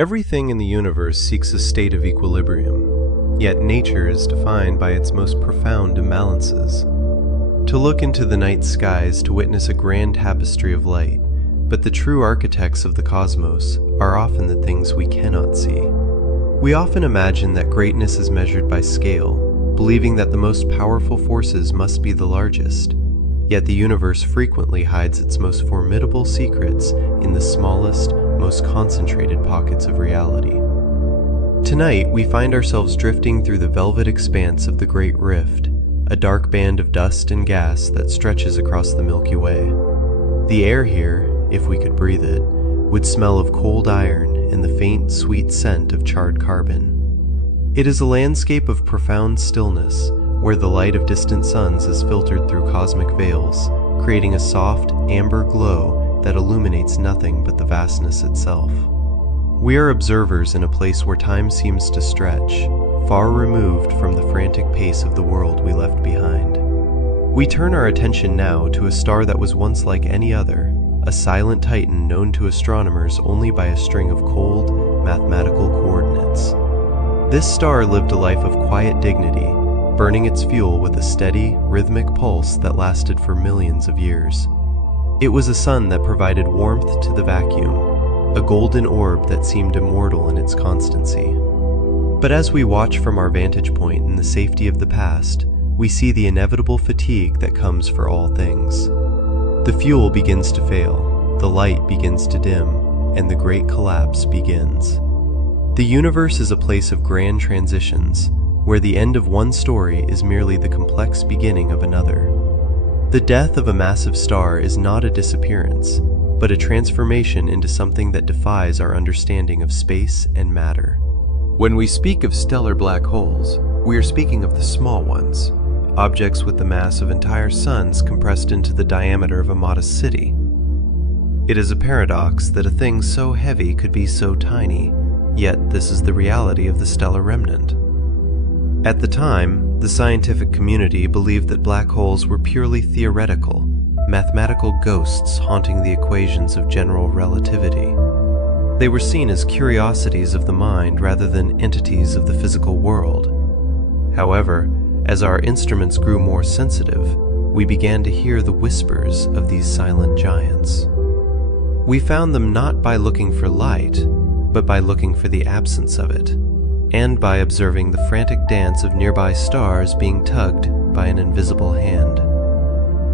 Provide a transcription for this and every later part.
Everything in the universe seeks a state of equilibrium, yet nature is defined by its most profound imbalances. To look into the night skies to witness a grand tapestry of light, but the true architects of the cosmos are often the things we cannot see. We often imagine that greatness is measured by scale, believing that the most powerful forces must be the largest. Yet the universe frequently hides its most formidable secrets in the smallest, most concentrated pockets of reality. Tonight, we find ourselves drifting through the velvet expanse of the Great Rift, a dark band of dust and gas that stretches across the Milky Way. The air here, if we could breathe it, would smell of cold iron and the faint, sweet scent of charred carbon. It is a landscape of profound stillness, where the light of distant suns is filtered through cosmic veils, creating a soft, amber glow that illuminates nothing but the vastness itself. We are observers in a place where time seems to stretch, far removed from the frantic pace of the world we left behind. We turn our attention now to a star that was once like any other, a silent titan known to astronomers only by a string of cold, mathematical coordinates. This star lived a life of quiet dignity, burning its fuel with a steady, rhythmic pulse that lasted for millions of years. It was a sun that provided warmth to the vacuum, a golden orb that seemed immortal in its constancy. But as we watch from our vantage point in the safety of the past, we see the inevitable fatigue that comes for all things. The fuel begins to fail, the light begins to dim, and the great collapse begins. The universe is a place of grand transitions, where the end of one story is merely the complex beginning of another. The death of a massive star is not a disappearance, but a transformation into something that defies our understanding of space and matter. When we speak of stellar black holes, we are speaking of the small ones, objects with the mass of entire suns compressed into the diameter of a modest city. It is a paradox that a thing so heavy could be so tiny, yet this is the reality of the stellar remnant. At the time, the scientific community believed that black holes were purely theoretical, mathematical ghosts haunting the equations of general relativity. They were seen as curiosities of the mind rather than entities of the physical world. However, as our instruments grew more sensitive, we began to hear the whispers of these silent giants. We found them not by looking for light, but by looking for the absence of it, and by observing the frantic dance of nearby stars being tugged by an invisible hand.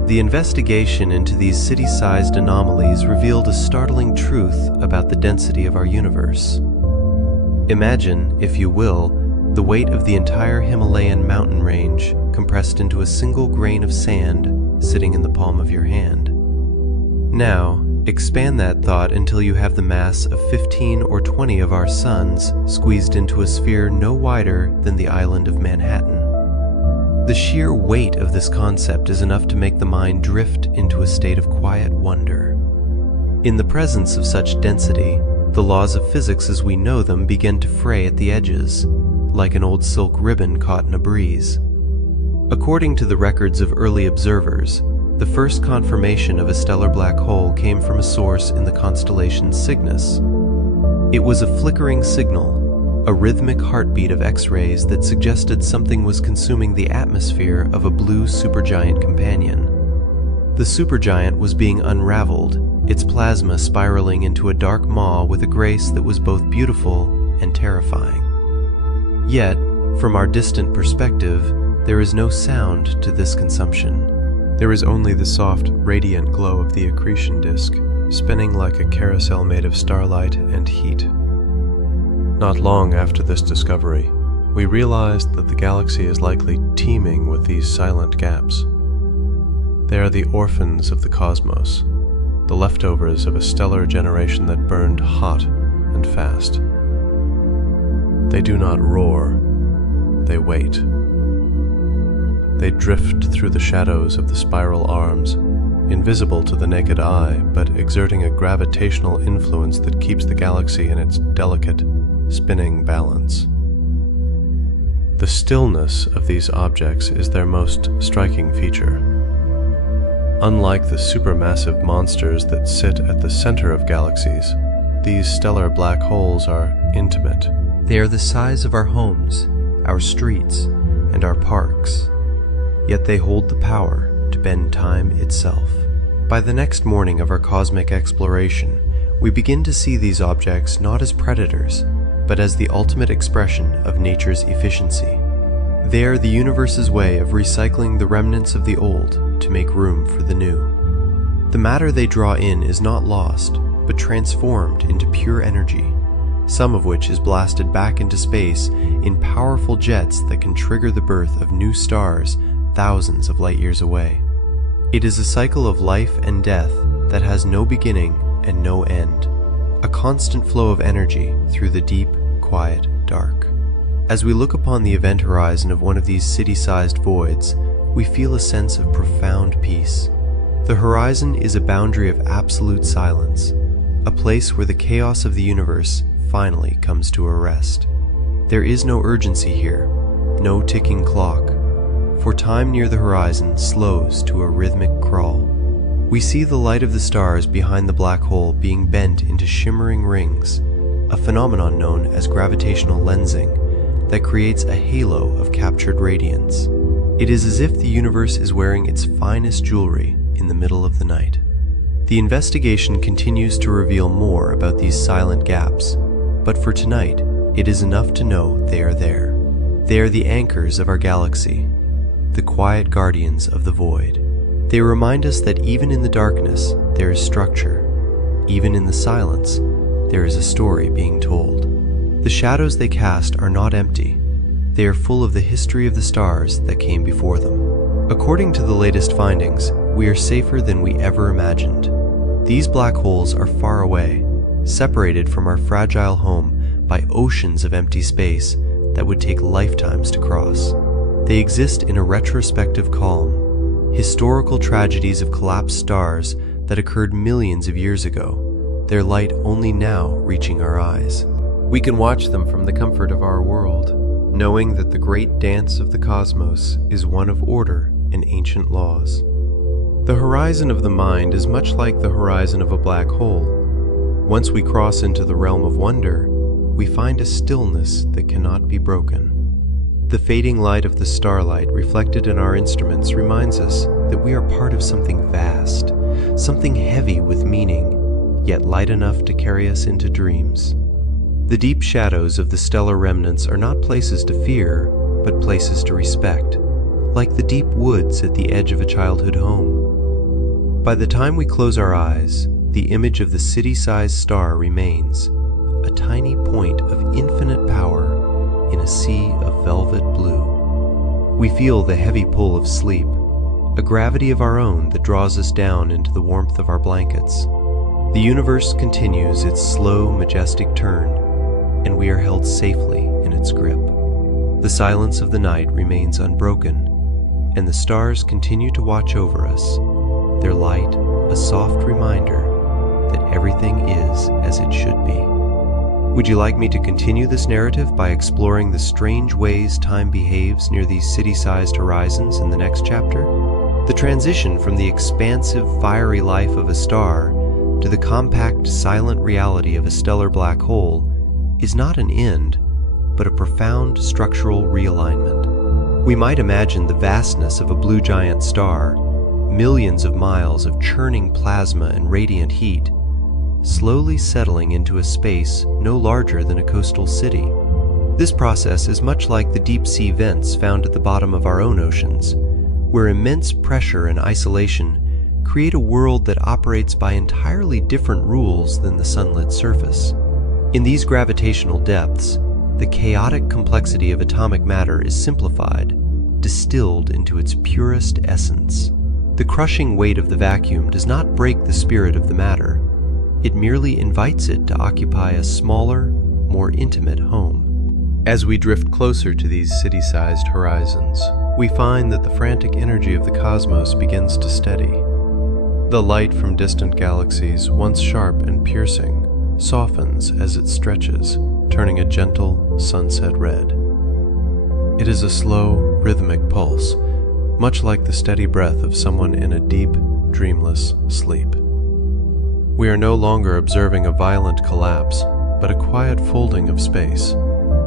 The investigation into these city-sized anomalies revealed a startling truth about the density of our universe. Imagine, if you will, the weight of the entire Himalayan mountain range compressed into a single grain of sand sitting in the palm of your hand. Now, expand that thought until you have the mass of 15 or 20 of our suns squeezed into a sphere no wider than the island of Manhattan. The sheer weight of this concept is enough to make the mind drift into a state of quiet wonder. In the presence of such density, the laws of physics as we know them begin to fray at the edges, like an old silk ribbon caught in a breeze. According to the records of early observers, the first confirmation of a stellar black hole came from a source in the constellation Cygnus. It was a flickering signal, a rhythmic heartbeat of X-rays that suggested something was consuming the atmosphere of a blue supergiant companion. The supergiant was being unraveled, its plasma spiraling into a dark maw with a grace that was both beautiful and terrifying. Yet, from our distant perspective, there is no sound to this consumption. There is only the soft, radiant glow of the accretion disk, spinning like a carousel made of starlight and heat. Not long after this discovery, we realized that the galaxy is likely teeming with these silent gaps. They are the orphans of the cosmos, the leftovers of a stellar generation that burned hot and fast. They do not roar, they wait. They drift through the shadows of the spiral arms, invisible to the naked eye, but exerting a gravitational influence that keeps the galaxy in its delicate, spinning balance. The stillness of these objects is their most striking feature. Unlike the supermassive monsters that sit at the center of galaxies, These stellar black holes are intimate. They are the size of our homes, our streets, and our parks. Yet they hold the power to bend time itself. By the next morning of our cosmic exploration, we begin to see these objects not as predators, but as the ultimate expression of nature's efficiency. They are the universe's way of recycling the remnants of the old to make room for the new. The matter they draw in is not lost, but transformed into pure energy, some of which is blasted back into space in powerful jets that can trigger the birth of new stars thousands of light years away. It is a cycle of life and death that has no beginning and no end, a constant flow of energy through the deep, quiet dark. As we look upon the event horizon of one of these city-sized voids, we feel a sense of profound peace. The horizon is a boundary of absolute silence, a place where the chaos of the universe finally comes to a rest. There is no urgency here, no ticking clock, for time near the horizon slows to a rhythmic crawl. We see the light of the stars behind the black hole being bent into shimmering rings, a phenomenon known as gravitational lensing that creates a halo of captured radiance. It is as if the universe is wearing its finest jewelry in the middle of the night. The investigation continues to reveal more about these silent gaps, but for tonight, it is enough to know they are there. They are the anchors of our galaxy, the quiet guardians of the void. They remind us that even in the darkness, there is structure. Even in the silence, there is a story being told. The shadows they cast are not empty. They are full of the history of the stars that came before them. According to the latest findings, we are safer than we ever imagined. These black holes are far away, separated from our fragile home by oceans of empty space that would take lifetimes to cross. They exist in a retrospective calm, historical tragedies of collapsed stars that occurred millions of years ago, their light only now reaching our eyes. We can watch them from the comfort of our world, knowing that the great dance of the cosmos is one of order and ancient laws. The horizon of the mind is much like the horizon of a black hole. Once we cross into the realm of wonder, we find a stillness that cannot be broken. The fading light of the starlight reflected in our instruments reminds us that we are part of something vast, something heavy with meaning, yet light enough to carry us into dreams. The deep shadows of the stellar remnants are not places to fear, but places to respect, like the deep woods at the edge of a childhood home. By the time we close our eyes, the image of the city-sized star remains, a tiny point of infinite power in a sea of velvet blue. We feel the heavy pull of sleep, a gravity of our own that draws us down into the warmth of our blankets. The universe continues its slow, majestic turn, and we are held safely in its grip. The silence of the night remains unbroken, and the stars continue to watch over us, their light a soft reminder that everything is as it should be. Would you like me to continue this narrative by exploring the strange ways time behaves near these city-sized horizons in the next chapter? The transition from the expansive, fiery life of a star to the compact, silent reality of a stellar black hole is not an end, but a profound structural realignment. We might imagine the vastness of a blue giant star, millions of miles of churning plasma and radiant heat, slowly settling into a space no larger than a coastal city. This process is much like the deep-sea vents found at the bottom of our own oceans, where immense pressure and isolation create a world that operates by entirely different rules than the sunlit surface. In these gravitational depths, the chaotic complexity of atomic matter is simplified, distilled into its purest essence. The crushing weight of the vacuum does not break the spirit of the matter. It merely invites it to occupy a smaller, more intimate home. As we drift closer to these city-sized horizons, we find that the frantic energy of the cosmos begins to steady. The light from distant galaxies, once sharp and piercing, softens as it stretches, turning a gentle sunset red. It is a slow, rhythmic pulse, much like the steady breath of someone in a deep, dreamless sleep. We are no longer observing a violent collapse, but a quiet folding of space,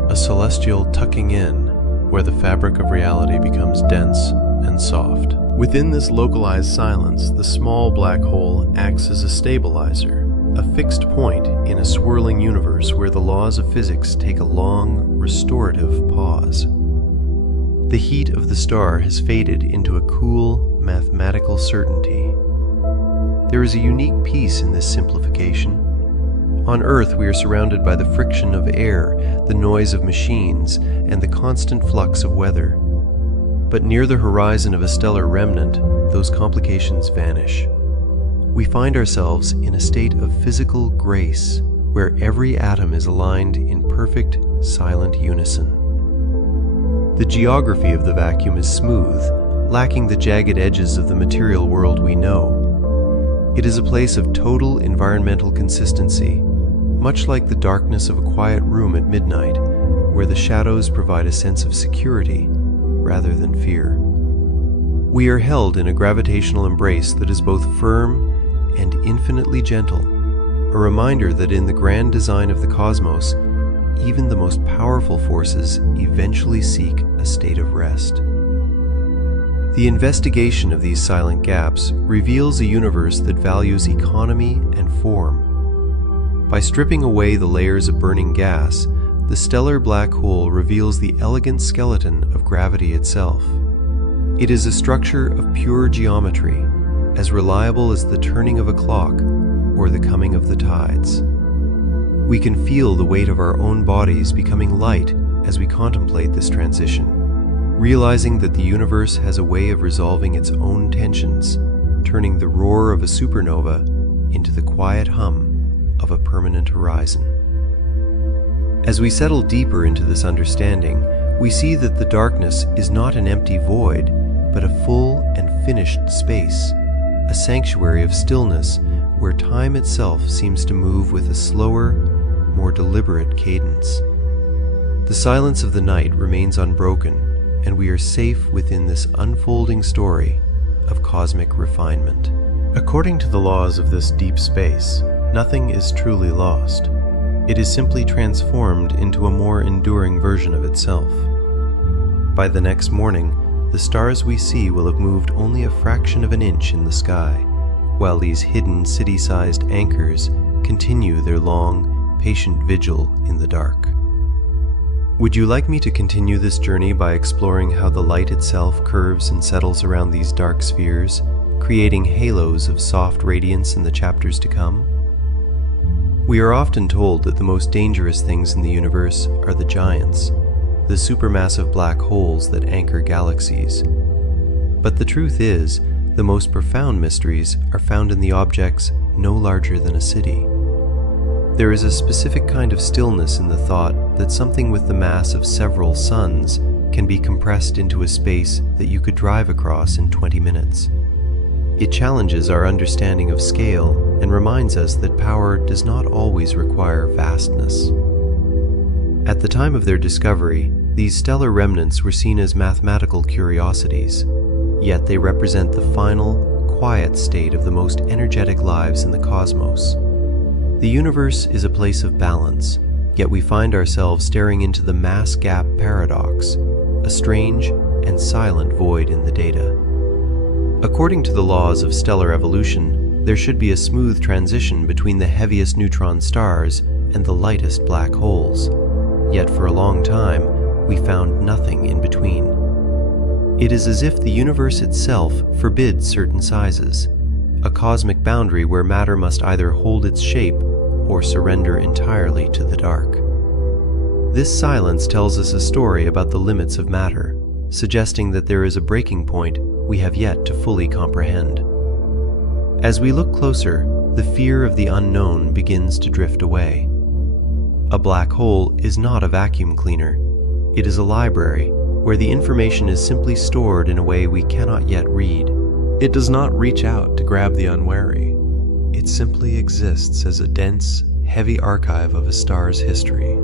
a celestial tucking in where the fabric of reality becomes dense and soft. Within this localized silence, the small black hole acts as a stabilizer, a fixed point in a swirling universe where the laws of physics take a long, restorative pause. The heat of the star has faded into a cool, mathematical certainty. There is a unique peace in this simplification. On Earth, we are surrounded by the friction of air, the noise of machines, and the constant flux of weather. But near the horizon of a stellar remnant, those complications vanish. We find ourselves in a state of physical grace, where every atom is aligned in perfect, silent unison. The geography of the vacuum is smooth, lacking the jagged edges of the material world we know. It is a place of total environmental consistency, much like the darkness of a quiet room at midnight, where the shadows provide a sense of security rather than fear. We are held in a gravitational embrace that is both firm and infinitely gentle, a reminder that in the grand design of the cosmos, even the most powerful forces eventually seek a state of rest. The investigation of these silent gaps reveals a universe that values economy and form. By stripping away the layers of burning gas, the stellar black hole reveals the elegant skeleton of gravity itself. It is a structure of pure geometry, as reliable as the turning of a clock or the coming of the tides. We can feel the weight of our own bodies becoming light as we contemplate this transition, realizing that the universe has a way of resolving its own tensions, turning the roar of a supernova into the quiet hum of a permanent horizon. As we settle deeper into this understanding, we see that the darkness is not an empty void, but a full and finished space, a sanctuary of stillness where time itself seems to move with a slower, more deliberate cadence. The silence of the night remains unbroken, and we are safe within this unfolding story of cosmic refinement. According to the laws of this deep space, nothing is truly lost. It is simply transformed into a more enduring version of itself. By the next morning, the stars we see will have moved only a fraction of an inch in the sky, while these hidden city-sized anchors continue their long, patient vigil in the dark. Would you like me to continue this journey by exploring how the light itself curves and settles around these dark spheres, creating halos of soft radiance in the chapters to come? We are often told that the most dangerous things in the universe are the giants, the supermassive black holes that anchor galaxies. But the truth is, the most profound mysteries are found in the objects no larger than a city. There is a specific kind of stillness in the thought that something with the mass of several suns can be compressed into a space that you could drive across in 20 minutes. It challenges our understanding of scale and reminds us that power does not always require vastness. At the time of their discovery, these stellar remnants were seen as mathematical curiosities, yet they represent the final, quiet state of the most energetic lives in the cosmos. The universe is a place of balance, yet we find ourselves staring into the mass gap paradox, a strange and silent void in the data. According to the laws of stellar evolution, there should be a smooth transition between the heaviest neutron stars and the lightest black holes. Yet for a long time, we found nothing in between. It is as if the universe itself forbids certain sizes, a cosmic boundary where matter must either hold its shape or surrender entirely to the dark. This silence tells us a story about the limits of matter, suggesting that there is a breaking point we have yet to fully comprehend. As we look closer, the fear of the unknown begins to drift away. A black hole is not a vacuum cleaner. It is a library where the information is simply stored in a way we cannot yet read. It does not reach out to grab the unwary. It simply exists as a dense, heavy archive of a star's history.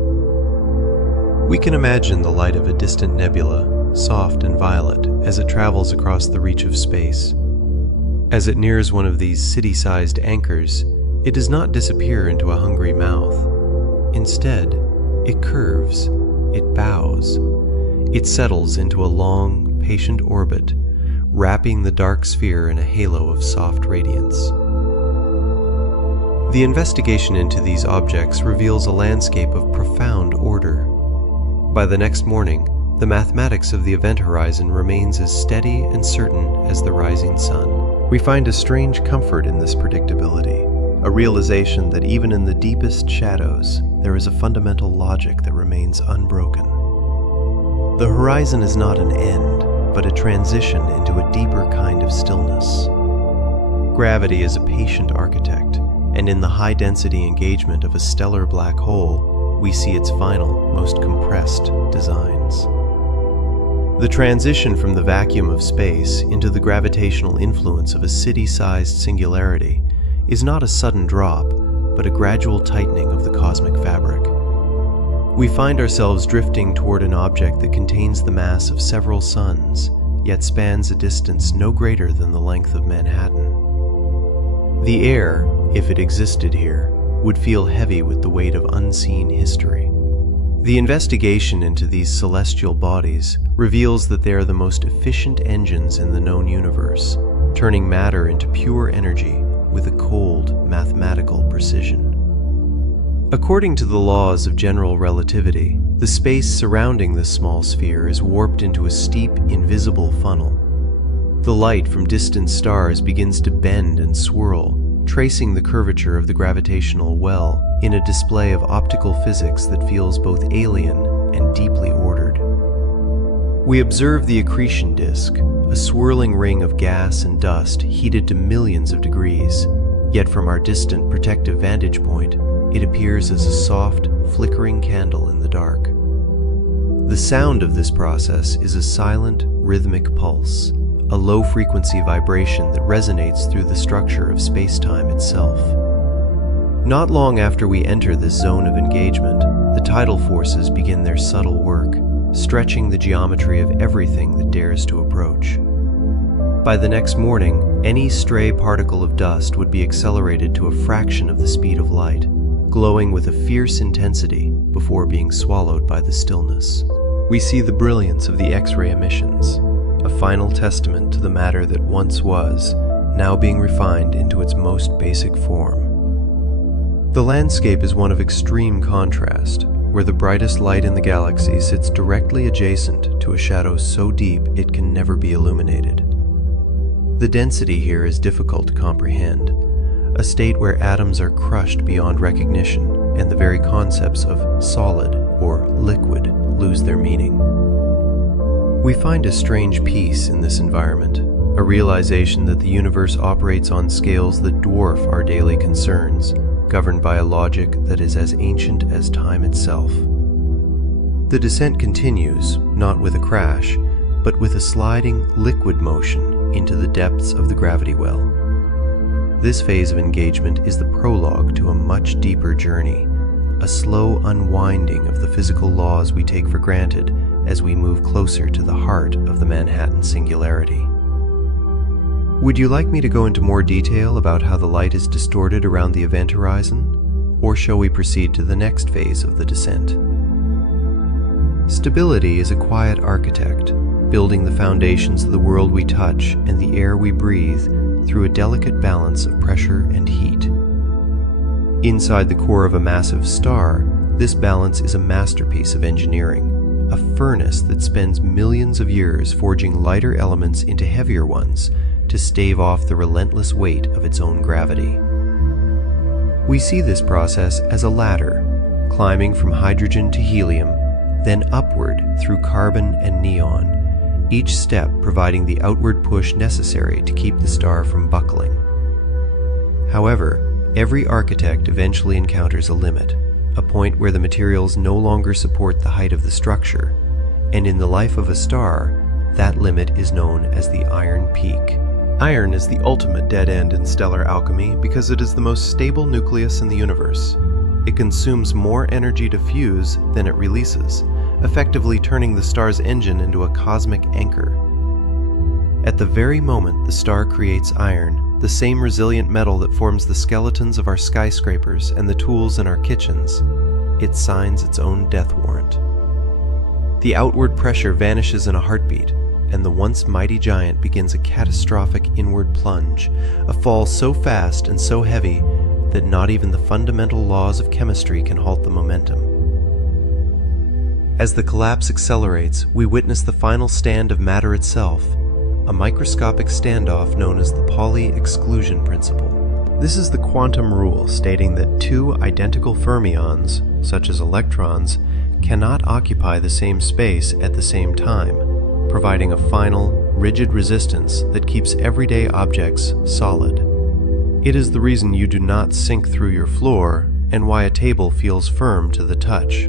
We can imagine the light of a distant nebula, soft and violet, as it travels across the reach of space. As it nears one of these city-sized anchors, It does not disappear into a hungry mouth. Instead, it curves, it bows, it settles into a long, patient orbit, wrapping the dark sphere in a halo of soft radiance. The investigation into these objects reveals a landscape of profound order. By the next morning, the mathematics of the event horizon remains as steady and certain as the rising sun. We find a strange comfort in this predictability, a realization that even in the deepest shadows, there is a fundamental logic that remains unbroken. The horizon is not an end, but a transition into a deeper kind of stillness. Gravity is a patient architect, and in the high-density engagement of a stellar black hole, we see its final, most compressed designs. The transition from the vacuum of space into the gravitational influence of a city-sized singularity is not a sudden drop, but a gradual tightening of the cosmic fabric. We find ourselves drifting toward an object that contains the mass of several suns, yet spans a distance no greater than the length of Manhattan. The air, if it existed here, would feel heavy with the weight of unseen history. The investigation into these celestial bodies reveals that they are the most efficient engines in the known universe, turning matter into pure energy with a cold, mathematical precision. According to the laws of general relativity, the space surrounding this small sphere is warped into a steep, invisible funnel. The light from distant stars begins to bend and swirl, tracing the curvature of the gravitational well in a display of optical physics that feels both alien and deeply ordered. We observe the accretion disk, a swirling ring of gas and dust heated to millions of degrees, yet from our distant protective vantage point, it appears as a soft, flickering candle in the dark. The sound of this process is a silent, rhythmic pulse, a low-frequency vibration that resonates through the structure of space-time itself. Not long after we enter this zone of engagement, the tidal forces begin their subtle work, stretching the geometry of everything that dares to approach. By the next morning, any stray particle of dust would be accelerated to a fraction of the speed of light, glowing with a fierce intensity before being swallowed by the stillness. We see the brilliance of the X-ray emissions, a final testament to the matter that once was, now being refined into its most basic form. The landscape is one of extreme contrast, where the brightest light in the galaxy sits directly adjacent to a shadow so deep it can never be illuminated. The density here is difficult to comprehend, a state where atoms are crushed beyond recognition and the very concepts of solid or liquid lose their meaning. We find a strange peace in this environment, a realization that the universe operates on scales that dwarf our daily concerns, governed by a logic that is as ancient as time itself. The descent continues, not with a crash, but with a sliding, liquid motion into the depths of the gravity well. This phase of engagement is the prologue to a much deeper journey, a slow unwinding of the physical laws we take for granted as we move closer to the heart of the Manhattan singularity. Would you like me to go into more detail about how the light is distorted around the event horizon? Or shall we proceed to the next phase of the descent? Stability is a quiet architect, building the foundations of the world we touch and the air we breathe through a delicate balance of pressure and heat. Inside the core of a massive star, this balance is a masterpiece of engineering, a furnace that spends millions of years forging lighter elements into heavier ones to stave off the relentless weight of its own gravity. We see this process as a ladder, climbing from hydrogen to helium, then upward through carbon and neon, each step providing the outward push necessary to keep the star from buckling. However, every architect eventually encounters a limit, a point where the materials no longer support the height of the structure, and in the life of a star, that limit is known as the iron peak. Iron is the ultimate dead end in stellar alchemy because it is the most stable nucleus in the universe. It consumes more energy to fuse than it releases, effectively turning the star's engine into a cosmic anchor. At the very moment the star creates iron, the the same resilient metal that forms the skeletons of our skyscrapers and the tools in our kitchens, it signs its own death warrant. The outward pressure vanishes in a heartbeat, and the once mighty giant begins a catastrophic inward plunge, a fall so fast and so heavy that not even the fundamental laws of chemistry can halt the momentum. As the collapse accelerates, we witness the final stand of matter itself, a microscopic standoff known as the Pauli exclusion principle. This is the quantum rule stating that two identical fermions, such as electrons, cannot occupy the same space at the same time, providing a final, rigid resistance that keeps everyday objects solid. It is the reason you do not sink through your floor and why a table feels firm to the touch.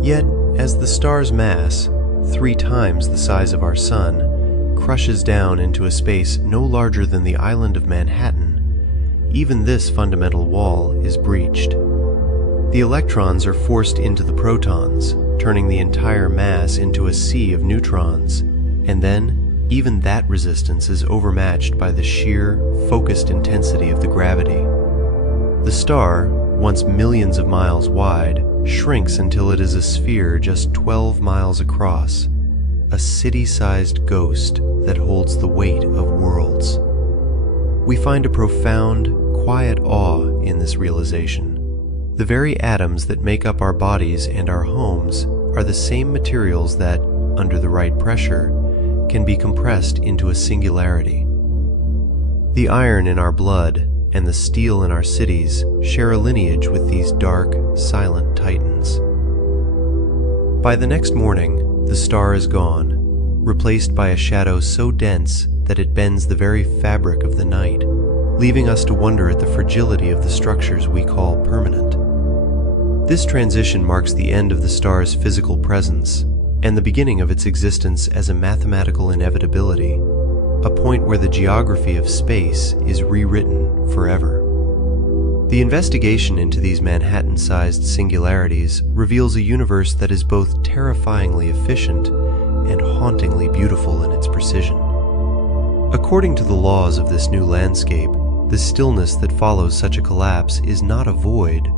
Yet, as the star's mass, 3 times the size of our Sun, crushes down into a space no larger than the island of Manhattan, even this fundamental wall is breached. The electrons are forced into the protons, turning the entire mass into a sea of neutrons, and then even that resistance is overmatched by the sheer, focused intensity of the gravity. The star, once millions of miles wide, shrinks until it is a sphere just 12 miles across, a city-sized ghost that holds the weight of worlds. We find a profound, quiet awe in this realization. The very atoms that make up our bodies and our homes are the same materials that, under the right pressure, can be compressed into a singularity. The iron in our blood and the steel in our cities share a lineage with these dark, silent titans. By the next morning, the star is gone, replaced by a shadow so dense that it bends the very fabric of the night, leaving us to wonder at the fragility of the structures we call permanent. This transition marks the end of the star's physical presence and the beginning of its existence as a mathematical inevitability, a point where the geography of space is rewritten forever. The investigation into these Manhattan-sized singularities reveals a universe that is both terrifyingly efficient and hauntingly beautiful in its precision. According to the laws of this new landscape, the stillness that follows such a collapse is not a void,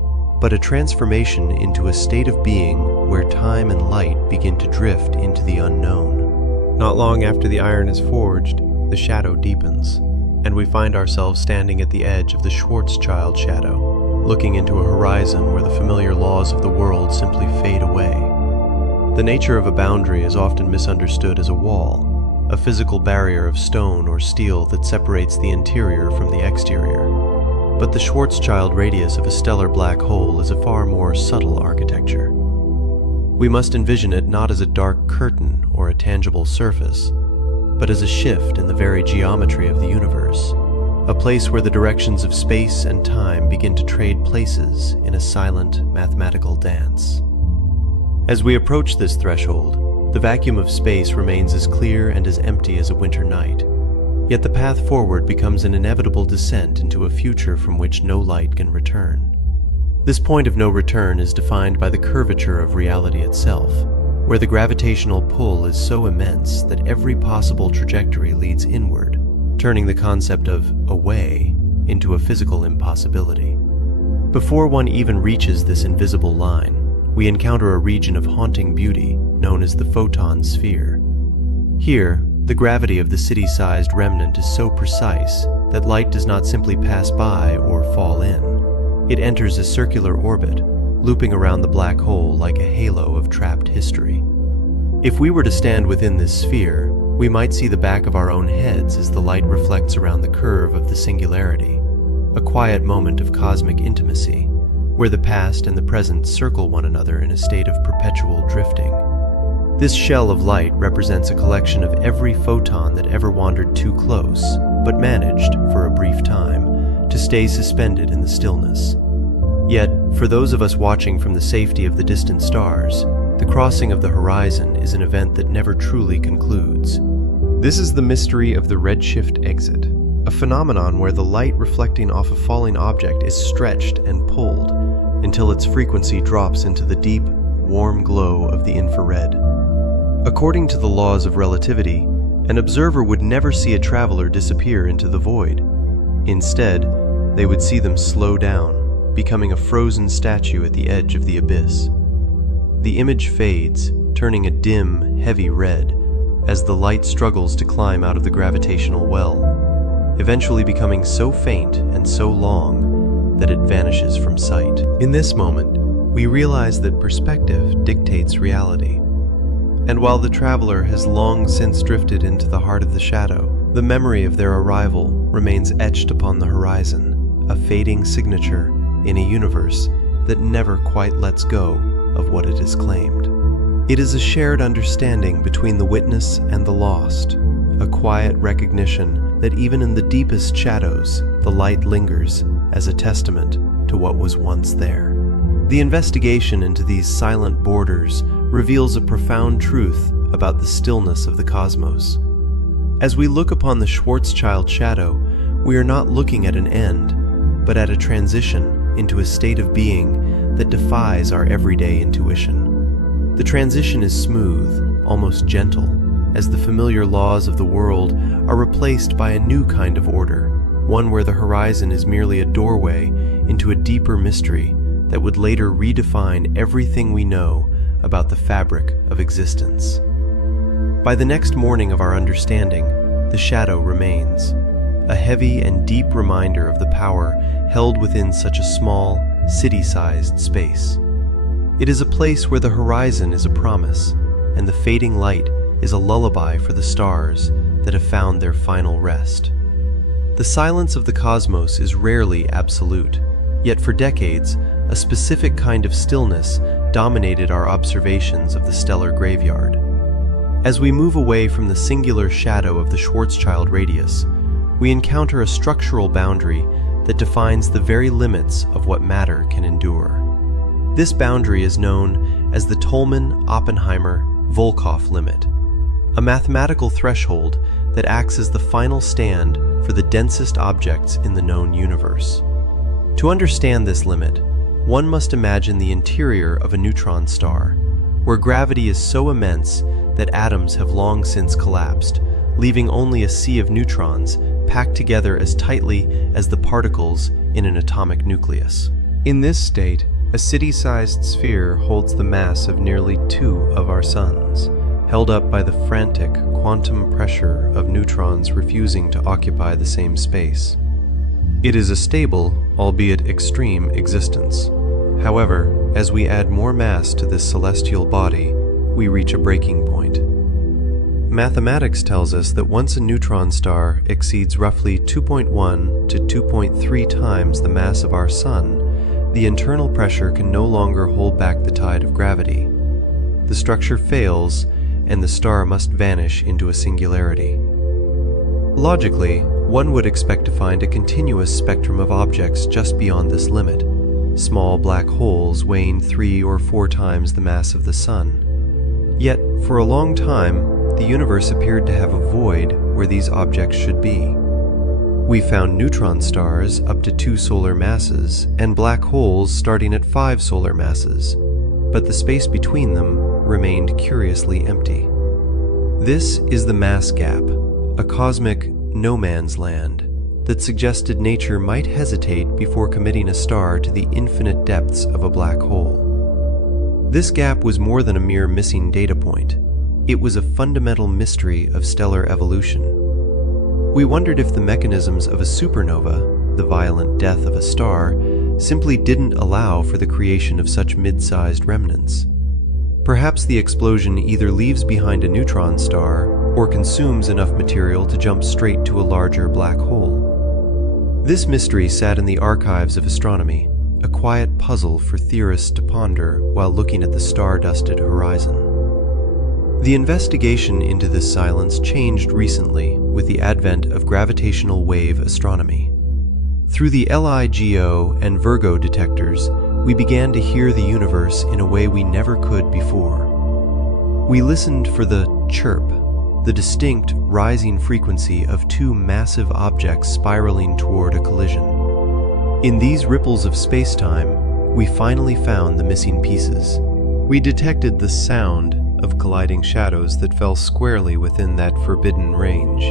but a transformation into a state of being where time and light begin to drift into the unknown. Not long after the iron is forged, the shadow deepens, and we find ourselves standing at the edge of the Schwarzschild shadow, looking into a horizon where the familiar laws of the world simply fade away. The nature of a boundary is often misunderstood as a wall, a physical barrier of stone or steel that separates the interior from the exterior. But the Schwarzschild radius of a stellar black hole is a far more subtle architecture. We must envision it not as a dark curtain or a tangible surface, but as a shift in the very geometry of the universe, a place where the directions of space and time begin to trade places in a silent mathematical dance. As we approach this threshold, the vacuum of space remains as clear and as empty as a winter night. Yet the path forward becomes an inevitable descent into a future from which no light can return. This point of no return is defined by the curvature of reality itself, where the gravitational pull is so immense that every possible trajectory leads inward, turning the concept of away into a physical impossibility. Before one even reaches this invisible line, we encounter a region of haunting beauty known as the photon sphere. Here, the gravity of the city-sized remnant is so precise that light does not simply pass by or fall in. It enters a circular orbit, looping around the black hole like a halo of trapped history. If we were to stand within this sphere, we might see the back of our own heads as the light reflects around the curve of the singularity, a quiet moment of cosmic intimacy, where the past and the present circle one another in a state of perpetual drifting. This shell of light represents a collection of every photon that ever wandered too close, but managed, for a brief time, to stay suspended in the stillness. Yet, for those of us watching from the safety of the distant stars, the crossing of the horizon is an event that never truly concludes. This is the mystery of the redshift exit, a phenomenon where the light reflecting off a falling object is stretched and pulled until its frequency drops into the deep, warm glow of the infrared. According to the laws of relativity, An observer would never see a traveler disappear into the void. Instead, they would see them slow down, becoming a frozen statue at the edge of the abyss. The image fades, turning a dim, heavy red, as the light struggles to climb out of the gravitational well, eventually becoming so faint and so long that it vanishes from sight. In this moment, we realize that perspective dictates reality. And while the traveler has long since drifted into the heart of the shadow, the memory of their arrival remains etched upon the horizon, a fading signature in a universe that never quite lets go of what it has claimed. It is a shared understanding between the witness and the lost, a quiet recognition that even in the deepest shadows, the light lingers as a testament to what was once there. The investigation into these silent borders reveals a profound truth about the stillness of the cosmos. As we look upon the Schwarzschild shadow, we are not looking at an end, but at a transition into a state of being that defies our everyday intuition. The transition is smooth, almost gentle, as the familiar laws of the world are replaced by a new kind of order, one where the horizon is merely a doorway into a deeper mystery that would later redefine everything we know about the fabric of existence. By the next morning of our understanding, the shadow remains, a heavy and deep reminder of the power held within such a small, city-sized space. It is a place where the horizon is a promise, and the fading light is a lullaby for the stars that have found their final rest. The silence of the cosmos is rarely absolute, yet for decades, a specific kind of stillness dominated our observations of the stellar graveyard. As we move away from the singular shadow of the Schwarzschild radius, we encounter a structural boundary that defines the very limits of what matter can endure. This boundary is known as the Tolman-Oppenheimer-Volkoff limit, a mathematical threshold that acts as the final stand for the densest objects in the known universe. To understand this limit, one must imagine the interior of a neutron star, where gravity is so immense that atoms have long since collapsed, leaving only a sea of neutrons packed together as tightly as the particles in an atomic nucleus. In this state, a city-sized sphere holds the mass of nearly 2 of our suns, held up by the frantic quantum pressure of neutrons refusing to occupy the same space. It is a stable, albeit extreme, existence. However, as we add more mass to this celestial body, we reach a breaking point. Mathematics tells us that once a neutron star exceeds roughly 2.1 to 2.3 times the mass of our Sun, the internal pressure can no longer hold back the tide of gravity. The structure fails, and the star must vanish into a singularity. Logically, one would expect to find a continuous spectrum of objects just beyond this limit, small black holes weighing 3 or 4 times the mass of the Sun. Yet, for a long time, the universe appeared to have a void where these objects should be. We found neutron stars up to 2 solar masses and black holes starting at 5 solar masses, but the space between them remained curiously empty. This is the mass gap, a cosmic no man's land that suggested nature might hesitate before committing a star to the infinite depths of a black hole. This gap was more than a mere missing data point. It was a fundamental mystery of stellar evolution. We wondered if the mechanisms of a supernova, the violent death of a star, simply didn't allow for the creation of such mid-sized remnants. Perhaps the explosion either leaves behind a neutron star or consumes enough material to jump straight to a larger black hole. This mystery sat in the archives of astronomy, a quiet puzzle for theorists to ponder while looking at the star-dusted horizon. The investigation into this silence changed recently with the advent of gravitational wave astronomy. Through the LIGO and Virgo detectors, we began to hear the universe in a way we never could before. We listened for the chirp, the distinct rising frequency of 2 massive objects spiraling toward a collision. In these ripples of space-time, we finally found the missing pieces. We detected the sound of colliding shadows that fell squarely within that forbidden range.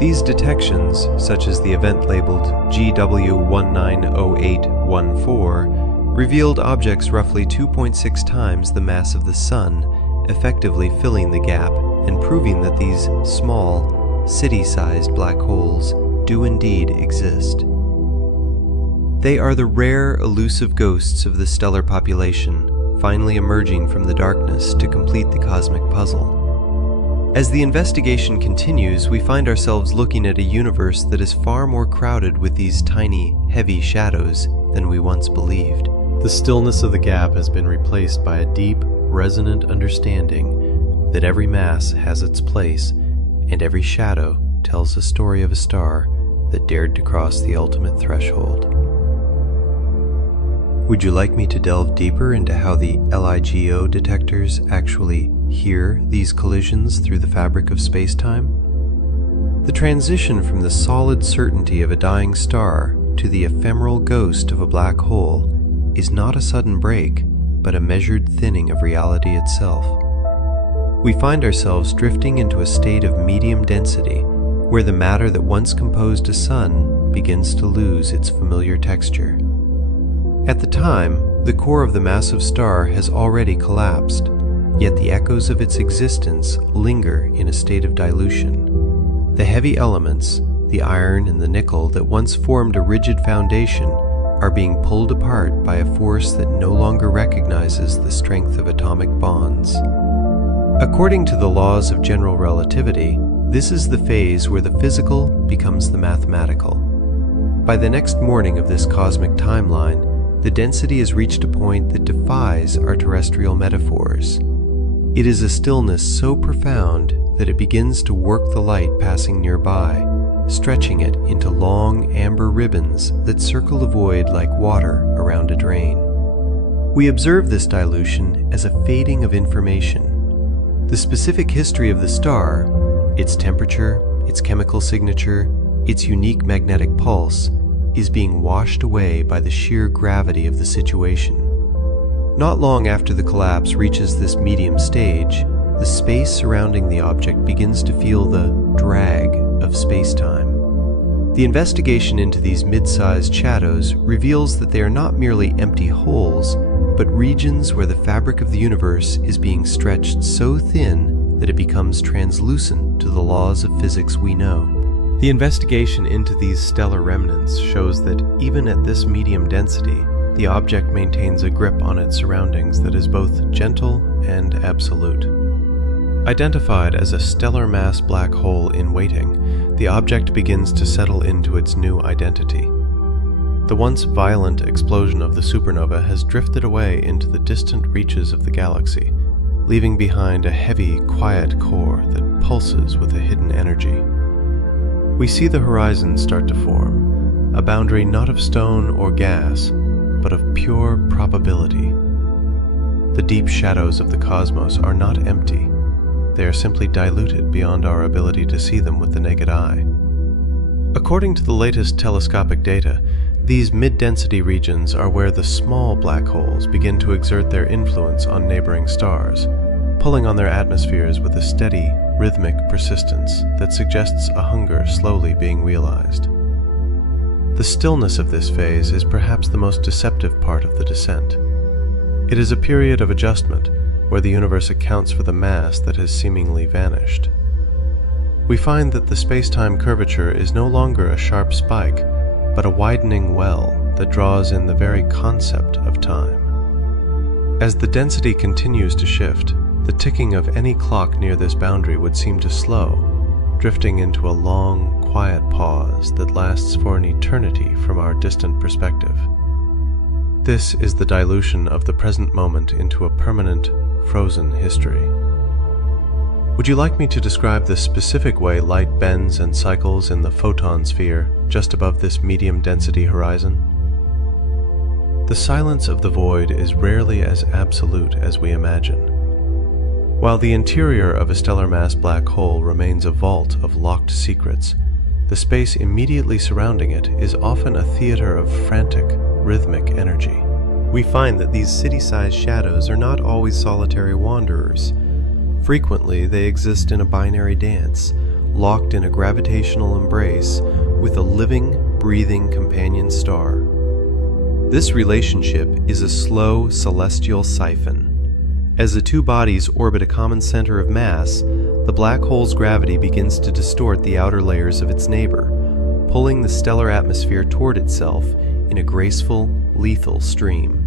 These detections, such as the event labeled GW190814, revealed objects roughly 2.6 times the mass of the Sun, effectively filling the gap and proving that these small, city-sized black holes do indeed exist. They are the rare, elusive ghosts of the stellar population, finally emerging from the darkness to complete the cosmic puzzle. As the investigation continues, we find ourselves looking at a universe that is far more crowded with these tiny, heavy shadows than we once believed. The stillness of the gap has been replaced by a deep, resonant understanding that every mass has its place, and every shadow tells the story of a star that dared to cross the ultimate threshold. Would you like me to delve deeper into how the LIGO detectors actually hear these collisions through the fabric of space-time? The transition from the solid certainty of a dying star to the ephemeral ghost of a black hole is not a sudden break, but a measured thinning of reality itself. We find ourselves drifting into a state of medium density, where the matter that once composed a sun begins to lose its familiar texture. At the time, the core of the massive star has already collapsed, yet the echoes of its existence linger in a state of dilution. The heavy elements, the iron and the nickel that once formed a rigid foundation, are being pulled apart by a force that no longer recognizes the strength of atomic bonds. According to the laws of general relativity, this is the phase where the physical becomes the mathematical. By the next morning of this cosmic timeline, the density has reached a point that defies our terrestrial metaphors. It is a stillness so profound that it begins to work the light passing nearby, stretching it into long amber ribbons that circle the void like water around a drain. We observe this dilution as a fading of information. The specific history of the star, its temperature, its chemical signature, its unique magnetic pulse, is being washed away by the sheer gravity of the situation. Not long after the collapse reaches this medium stage, the space surrounding the object begins to feel the drag of space-time. The investigation into these mid-sized shadows reveals that they are not merely empty holes, but regions where the fabric of the universe is being stretched so thin that it becomes translucent to the laws of physics we know. The investigation into these stellar remnants shows that even at this medium density, the object maintains a grip on its surroundings that is both gentle and absolute. Identified as a stellar mass black hole in waiting, the object begins to settle into its new identity. The once violent explosion of the supernova has drifted away into the distant reaches of the galaxy, leaving behind a heavy, quiet core that pulses with a hidden energy. We see the horizon start to form, a boundary not of stone or gas, but of pure probability. The deep shadows of the cosmos are not empty. They are simply diluted beyond our ability to see them with the naked eye. According to the latest telescopic data, these mid-density regions are where the small black holes begin to exert their influence on neighboring stars, pulling on their atmospheres with a steady, rhythmic persistence that suggests a hunger slowly being realized. The stillness of this phase is perhaps the most deceptive part of the descent. It is a period of adjustment where the universe accounts for the mass that has seemingly vanished. We find that the space-time curvature is no longer a sharp spike, but a widening well that draws in the very concept of time. As the density continues to shift, the ticking of any clock near this boundary would seem to slow, drifting into a long, quiet pause that lasts for an eternity from our distant perspective. This is the dilution of the present moment into a permanent, frozen history. Would you like me to describe the specific way light bends and cycles in the photon sphere just above this medium-density horizon? The silence of the void is rarely as absolute as we imagine. While the interior of a stellar mass black hole remains a vault of locked secrets, the space immediately surrounding it is often a theater of frantic, rhythmic energy. We find that these city-sized shadows are not always solitary wanderers. Frequently, they exist in a binary dance, locked in a gravitational embrace with a living, breathing companion star. This relationship is a slow celestial siphon. As the two bodies orbit a common center of mass, the black hole's gravity begins to distort the outer layers of its neighbor, pulling the stellar atmosphere toward itself in a graceful, lethal stream.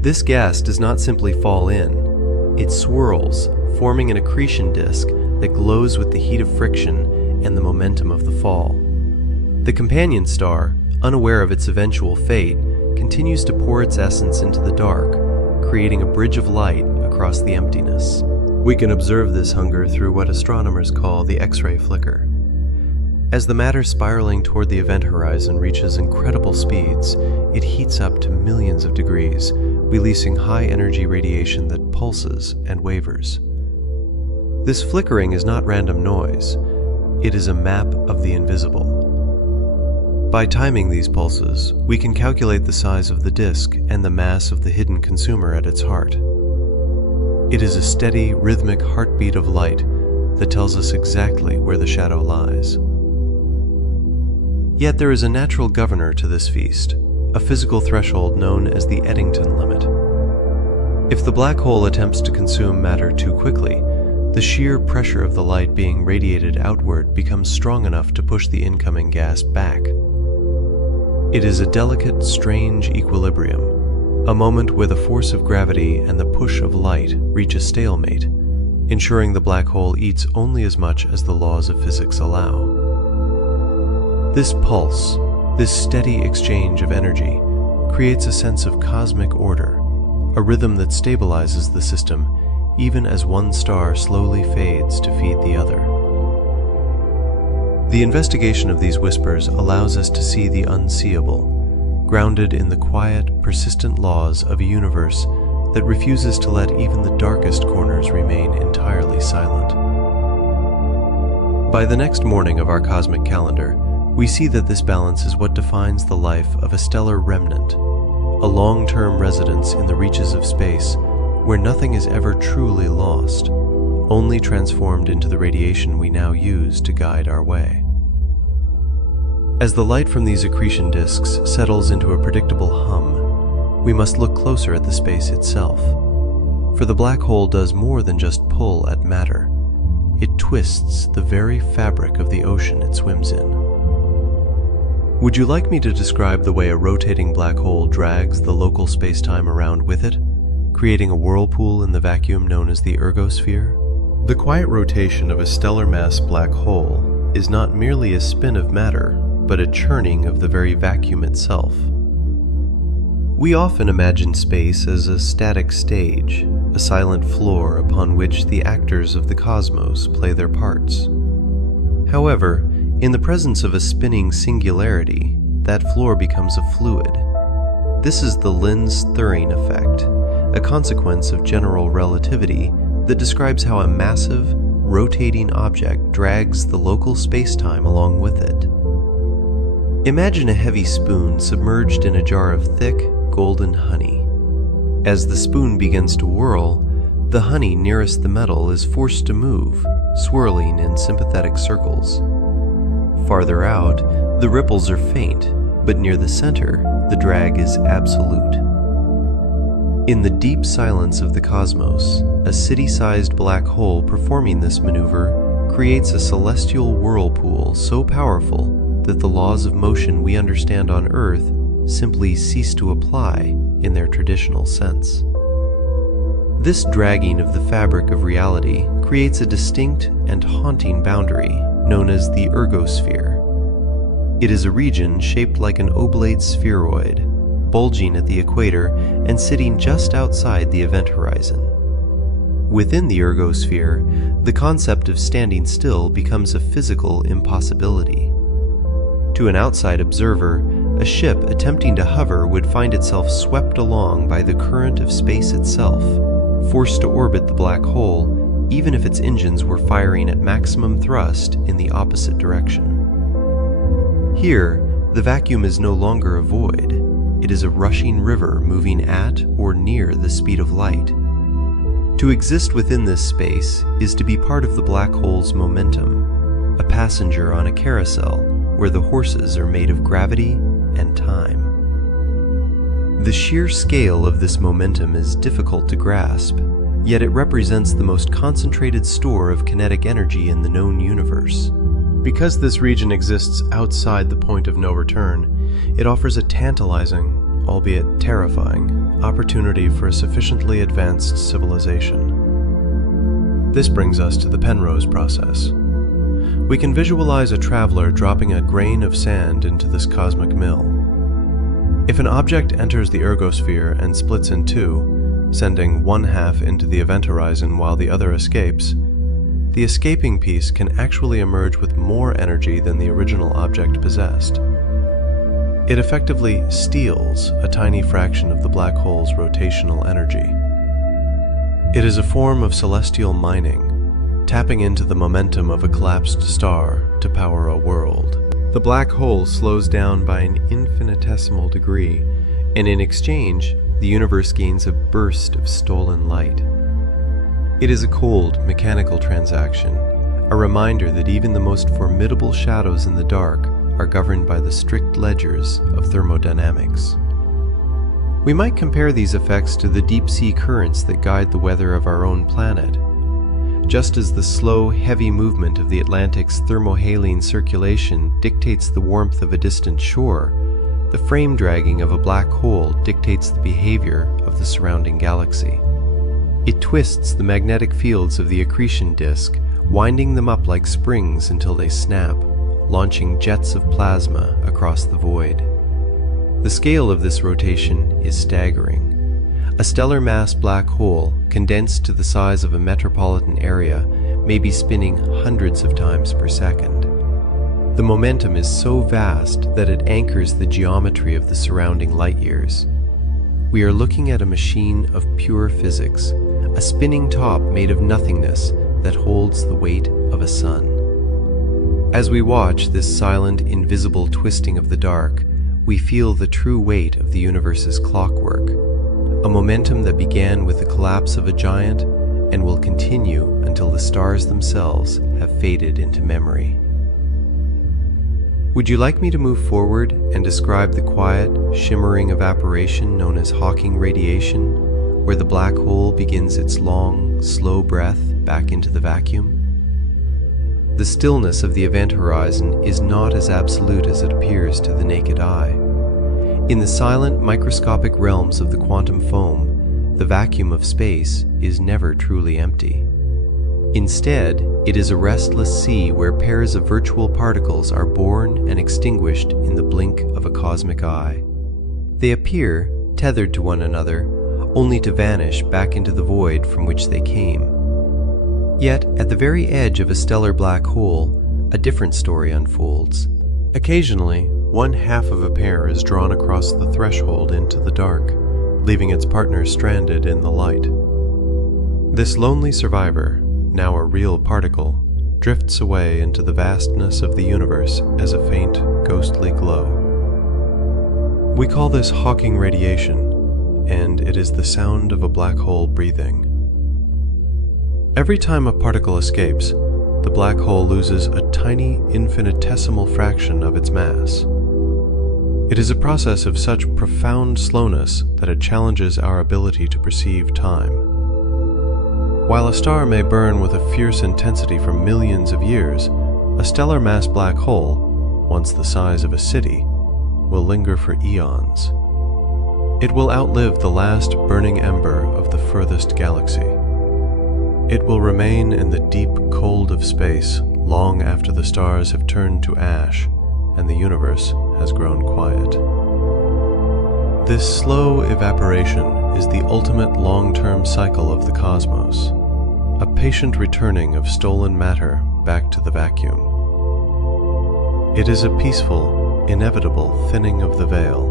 This gas does not simply fall in, it swirls, forming an accretion disk that glows with the heat of friction and the momentum of the fall. The companion star, unaware of its eventual fate, continues to pour its essence into the dark, creating a bridge of light across the emptiness. We can observe this hunger through what astronomers call the X-ray flicker. As the matter spiraling toward the event horizon reaches incredible speeds, it heats up to millions of degrees, releasing high-energy radiation that pulses and wavers. This flickering is not random noise. It is a map of the invisible. By timing these pulses, we can calculate the size of the disk and the mass of the hidden consumer at its heart. It is a steady, rhythmic heartbeat of light that tells us exactly where the shadow lies. Yet there is a natural governor to this feast, a physical threshold known as the Eddington limit. If the black hole attempts to consume matter too quickly, the sheer pressure of the light being radiated outward becomes strong enough to push the incoming gas back. It is a delicate, strange equilibrium, a moment where the force of gravity and the push of light reach a stalemate, ensuring the black hole eats only as much as the laws of physics allow. This pulse, this steady exchange of energy, creates a sense of cosmic order, a rhythm that stabilizes the system even as one star slowly fades to feed the other. The investigation of these whispers allows us to see the unseeable, grounded in the quiet, persistent laws of a universe that refuses to let even the darkest corners remain entirely silent. By the next morning of our cosmic calendar, we see that this balance is what defines the life of a stellar remnant, a long-term residence in the reaches of space where nothing is ever truly lost, only transformed into the radiation we now use to guide our way. As the light from these accretion disks settles into a predictable hum, we must look closer at the space itself. For the black hole does more than just pull at matter. It twists the very fabric of the ocean it swims in. Would you like me to describe the way a rotating black hole drags the local space-time around with it, creating a whirlpool in the vacuum known as the ergosphere? The quiet rotation of a stellar mass black hole is not merely a spin of matter, but a churning of the very vacuum itself. We often imagine space as a static stage, a silent floor upon which the actors of the cosmos play their parts. However, in the presence of a spinning singularity, that floor becomes a fluid. This is the Lens-Thirring effect, a consequence of general relativity that describes how a massive, rotating object drags the local space-time along with it. Imagine a heavy spoon submerged in a jar of thick, golden honey. As the spoon begins to whirl, the honey nearest the metal is forced to move, swirling in sympathetic circles. Farther out, the ripples are faint, but near the center, the drag is absolute. In the deep silence of the cosmos, a city-sized black hole performing this maneuver creates a celestial whirlpool so powerful that the laws of motion we understand on Earth simply cease to apply in their traditional sense. This dragging of the fabric of reality creates a distinct and haunting boundary known as the ergosphere. It is a region shaped like an oblate spheroid, bulging at the equator and sitting just outside the event horizon. Within the ergosphere, the concept of standing still becomes a physical impossibility. To an outside observer, a ship attempting to hover would find itself swept along by the current of space itself, forced to orbit the black hole even if its engines were firing at maximum thrust in the opposite direction. Here, the vacuum is no longer a void. It is a rushing river moving at or near the speed of light. To exist within this space is to be part of the black hole's momentum, a passenger on a carousel where the horses are made of gravity and time. The sheer scale of this momentum is difficult to grasp, yet it represents the most concentrated store of kinetic energy in the known universe. Because this region exists outside the point of no return, it offers a tantalizing, albeit terrifying, opportunity for a sufficiently advanced civilization. This brings us to the Penrose process. We can visualize a traveler dropping a grain of sand into this cosmic mill. If an object enters the ergosphere and splits in two, sending one half into the event horizon while the other escapes, the escaping piece can actually emerge with more energy than the original object possessed. It effectively steals a tiny fraction of the black hole's rotational energy. It is a form of celestial mining, tapping into the momentum of a collapsed star to power a world. The black hole slows down by an infinitesimal degree, and in exchange, the universe gains a burst of stolen light. It is a cold, mechanical transaction, a reminder that even the most formidable shadows in the dark are governed by the strict ledgers of thermodynamics. We might compare these effects to the deep-sea currents that guide the weather of our own planet. Just as the slow, heavy movement of the Atlantic's thermohaline circulation dictates the warmth of a distant shore, the frame dragging of a black hole dictates the behavior of the surrounding galaxy. It twists the magnetic fields of the accretion disk, winding them up like springs until they snap, launching jets of plasma across the void. The scale of this rotation is staggering. A stellar mass black hole, condensed to the size of a metropolitan area, may be spinning hundreds of times per second. The momentum is so vast that it anchors the geometry of the surrounding light years. We are looking at a machine of pure physics, a spinning top made of nothingness that holds the weight of a sun. As we watch this silent, invisible twisting of the dark, we feel the true weight of the universe's clockwork, a momentum that began with the collapse of a giant and will continue until the stars themselves have faded into memory. Would you like me to move forward and describe the quiet, shimmering evaporation known as Hawking radiation, where the black hole begins its long, slow breath back into the vacuum? The stillness of the event horizon is not as absolute as it appears to the naked eye. In the silent, microscopic realms of the quantum foam, the vacuum of space is never truly empty. Instead, it is a restless sea where pairs of virtual particles are born and extinguished in the blink of a cosmic eye. They appear, tethered to one another, only to vanish back into the void from which they came. Yet, at the very edge of a stellar black hole, a different story unfolds. Occasionally, one half of a pair is drawn across the threshold into the dark, leaving its partner stranded in the light. This lonely survivor, now a real particle, drifts away into the vastness of the universe as a faint, ghostly glow. We call this Hawking radiation, and it is the sound of a black hole breathing. Every time a particle escapes, the black hole loses a tiny, infinitesimal fraction of its mass. It is a process of such profound slowness that it challenges our ability to perceive time. While a star may burn with a fierce intensity for millions of years, a stellar mass black hole, once the size of a city, will linger for eons. It will outlive the last burning ember of the furthest galaxy. It will remain in the deep cold of space long after the stars have turned to ash and the universe has grown quiet. This slow evaporation is the ultimate long-term cycle of the cosmos, a patient returning of stolen matter back to the vacuum. It is a peaceful, inevitable thinning of the veil,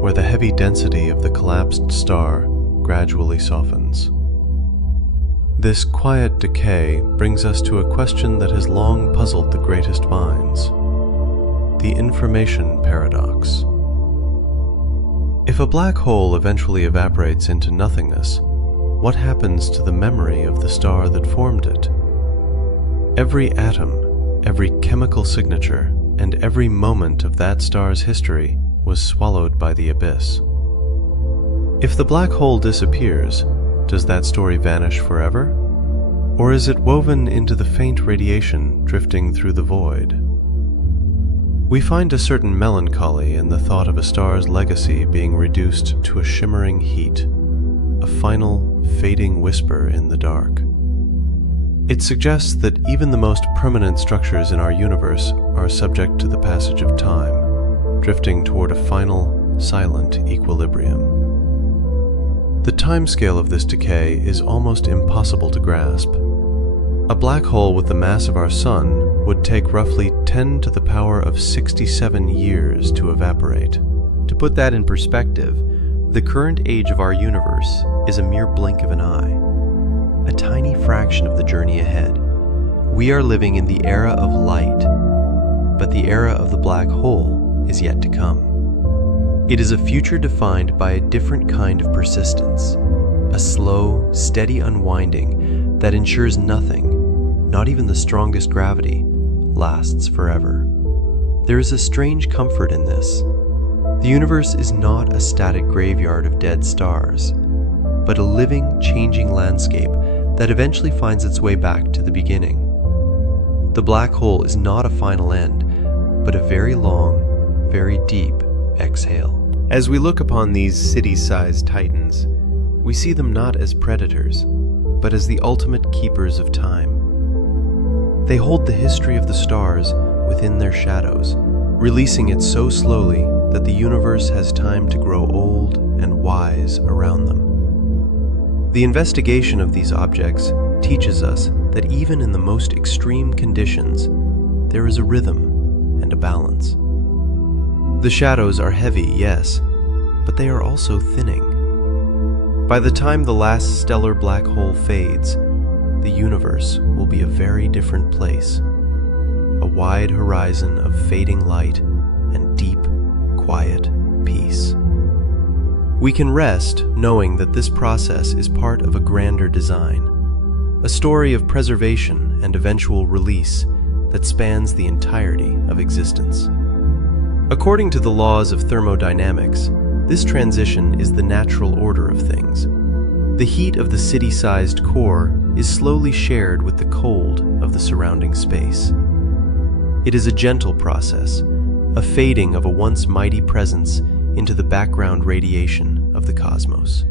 where the heavy density of the collapsed star gradually softens. This quiet decay brings us to a question that has long puzzled the greatest minds: the information paradox. If a black hole eventually evaporates into nothingness, what happens to the memory of the star that formed it? Every atom, every chemical signature, and every moment of that star's history was swallowed by the abyss. If the black hole disappears, does that story vanish forever? Or is it woven into the faint radiation drifting through the void? We find a certain melancholy in the thought of a star's legacy being reduced to a shimmering heat, a final, fading whisper in the dark. It suggests that even the most permanent structures in our universe are subject to the passage of time, drifting toward a final, silent equilibrium. The timescale of this decay is almost impossible to grasp. A black hole with the mass of our Sun would take roughly 10 to the power of 67 years to evaporate. To put that in perspective, the current age of our universe is a mere blink of an eye, a tiny fraction of the journey ahead. We are living in the era of light, but the era of the black hole is yet to come. It is a future defined by a different kind of persistence, a slow, steady unwinding that ensures nothing, not even the strongest gravity, lasts forever. There is a strange comfort in this. The universe is not a static graveyard of dead stars, but a living, changing landscape that eventually finds its way back to the beginning. The black hole is not a final end, but a very long, very deep exhale. As we look upon these city-sized titans, we see them not as predators, but as the ultimate keepers of time. They hold the history of the stars within their shadows, releasing it so slowly that the universe has time to grow old and wise around them. The investigation of these objects teaches us that even in the most extreme conditions, there is a rhythm and a balance. The shadows are heavy, yes, but they are also thinning. By the time the last stellar black hole fades, the universe will be a very different place. A wide horizon of fading light and deep, quiet peace. We can rest knowing that this process is part of a grander design, a story of preservation and eventual release that spans the entirety of existence. According to the laws of thermodynamics, this transition is the natural order of things. The heat of the city-sized core is slowly shared with the cold of the surrounding space. It is a gentle process, a fading of a once mighty presence into the background radiation of the cosmos.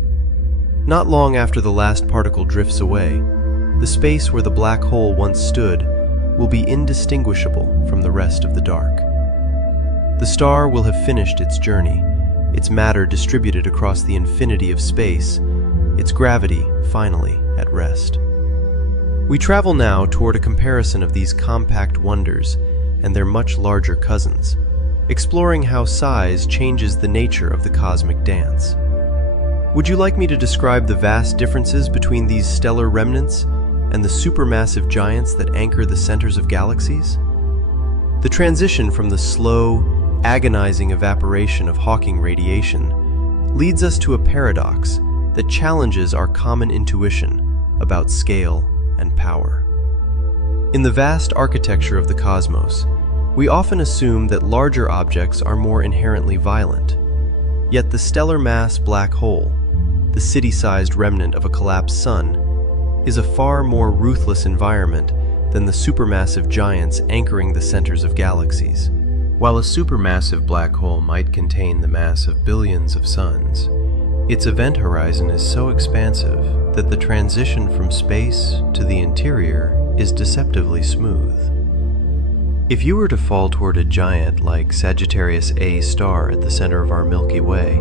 Not long after the last particle drifts away, the space where the black hole once stood will be indistinguishable from the rest of the dark. The star will have finished its journey, its matter distributed across the infinity of space, its gravity finally at rest. We travel now toward a comparison of these compact wonders and their much larger cousins, exploring how size changes the nature of the cosmic dance. Would you like me to describe the vast differences between these stellar remnants and the supermassive giants that anchor the centers of galaxies? The transition from the slow, agonizing evaporation of Hawking radiation leads us to a paradox that challenges our common intuition about scale and power. In the vast architecture of the cosmos, we often assume that larger objects are more inherently violent. Yet the stellar mass black hole, the city-sized remnant of a collapsed sun, is a far more ruthless environment than the supermassive giants anchoring the centers of galaxies. While a supermassive black hole might contain the mass of billions of suns, its event horizon is so expansive that the transition from space to the interior is deceptively smooth. If you were to fall toward a giant like Sagittarius A star at the center of our Milky Way,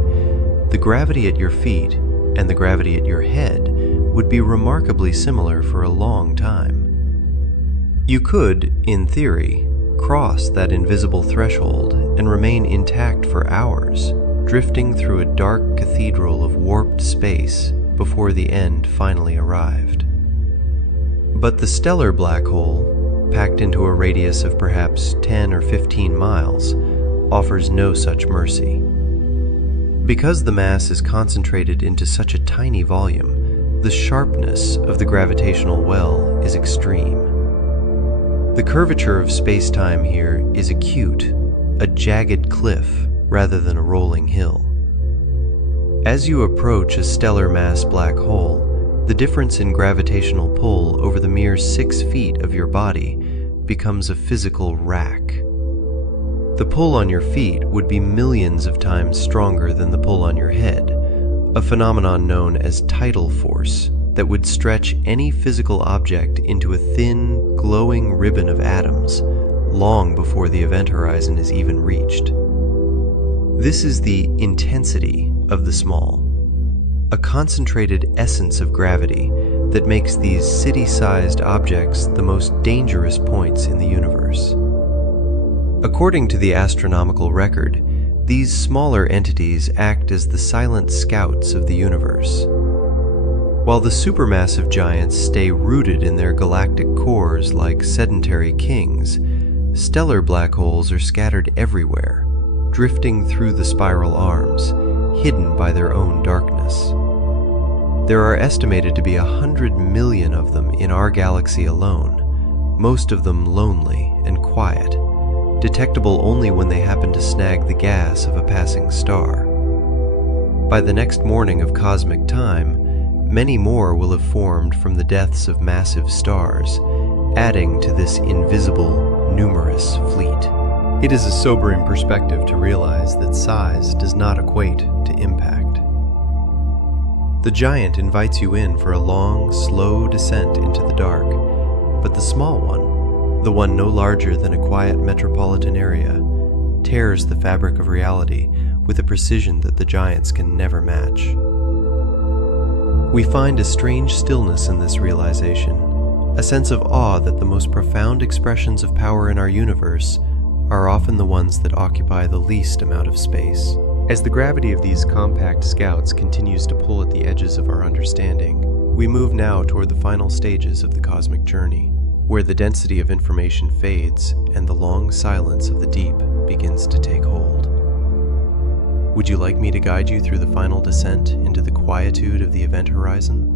the gravity at your feet and the gravity at your head would be remarkably similar for a long time. You could, in theory, cross that invisible threshold and remain intact for hours, drifting through a dark cathedral of warped space before the end finally arrived. But the stellar black hole, packed into a radius of perhaps 10 or 15 miles, offers no such mercy. Because the mass is concentrated into such a tiny volume, The sharpness of the gravitational well is extreme. The curvature of space-time here is acute, a jagged cliff rather than a rolling hill. As you approach a stellar mass black hole, the difference in gravitational pull over the mere 6 feet of your body becomes a physical rack. The pull on your feet would be millions of times stronger than the pull on your head, a phenomenon known as tidal force that would stretch any physical object into a thin, glowing ribbon of atoms long before the event horizon is even reached. This is the intensity of the small, a concentrated essence of gravity that makes these city-sized objects the most dangerous points in the universe. According to the astronomical record, these smaller entities act as the silent scouts of the universe. While the supermassive giants stay rooted in their galactic cores like sedentary kings, stellar black holes are scattered everywhere, drifting through the spiral arms, hidden by their own darkness. There are estimated to be 100 million of them in our galaxy alone, most of them lonely and quiet, detectable only when they happen to snag the gas of a passing star. By the next morning of cosmic time, many more will have formed from the deaths of massive stars, adding to this invisible, numerous fleet. It is a sobering perspective to realize that size does not equate to impact. The giant invites you in for a long, slow descent into the dark, but the small one, the one no larger than a quiet metropolitan area, tears the fabric of reality with a precision that the giants can never match. We find a strange stillness in this realization, a sense of awe that the most profound expressions of power in our universe are often the ones that occupy the least amount of space. As the gravity of these compact scouts continues to pull at the edges of our understanding, we move now toward the final stages of the cosmic journey, where the density of information fades and the long silence of the deep begins to take hold. Would you like me to guide you through the final descent into the quietude of the event horizon?